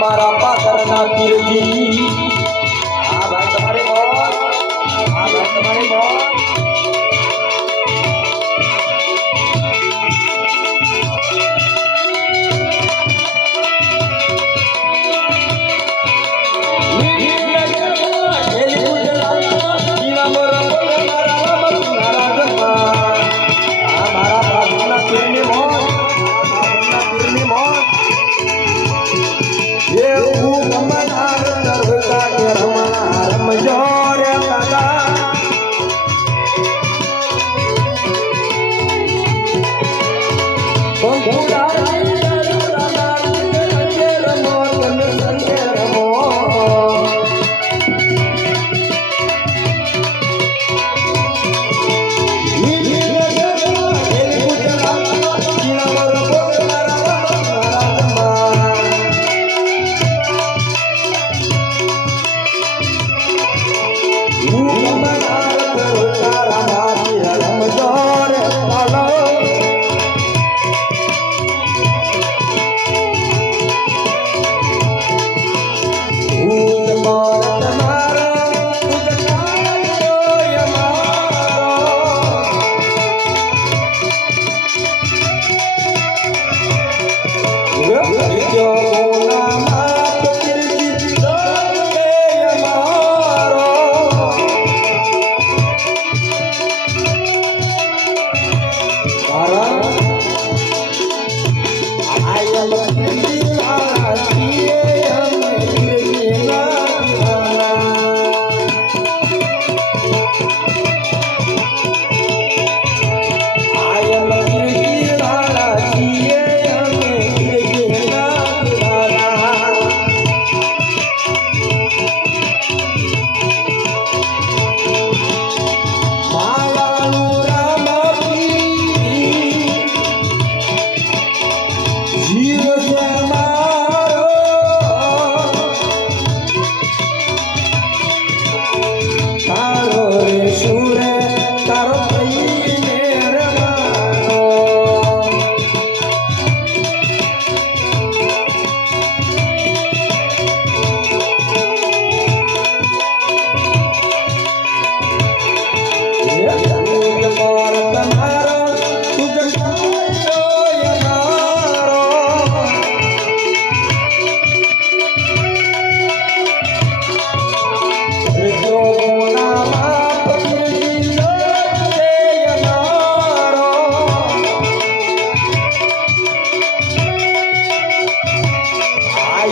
મારા પાકરના તીરથી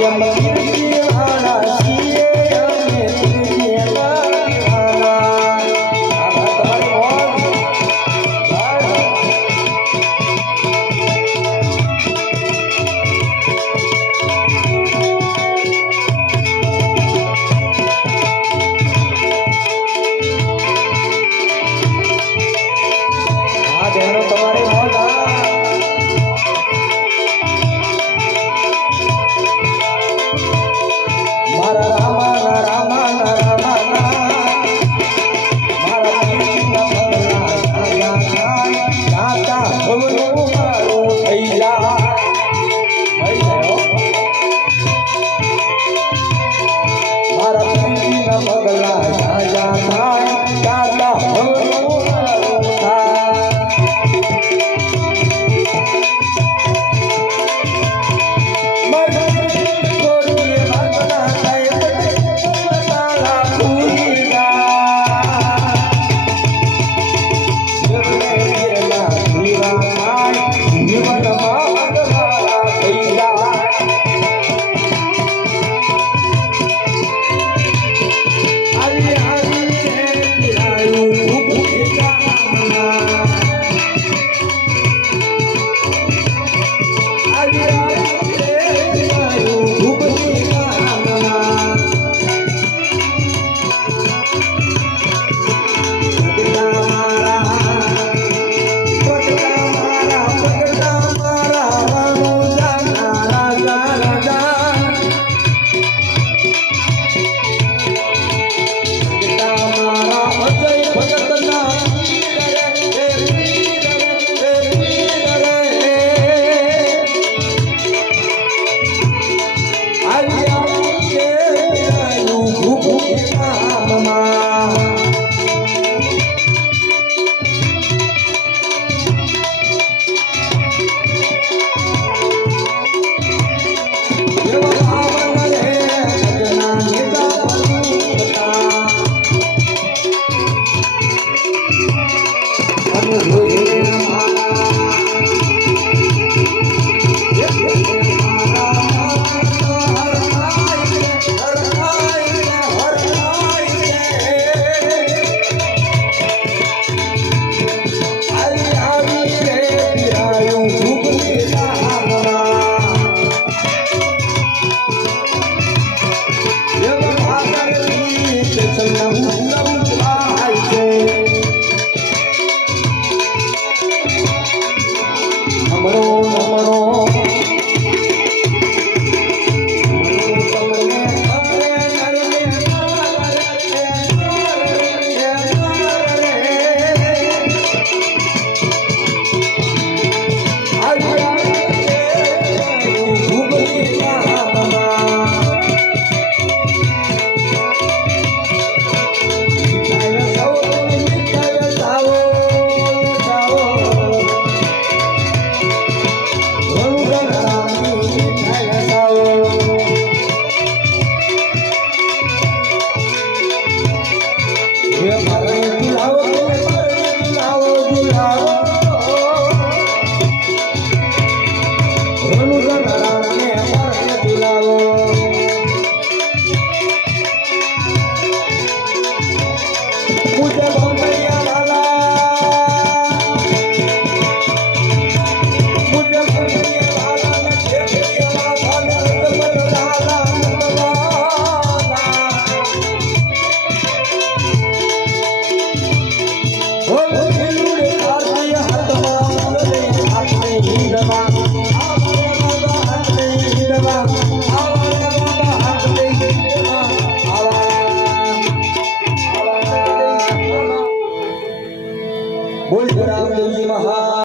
yang lebih சொன்ன Vamos lá,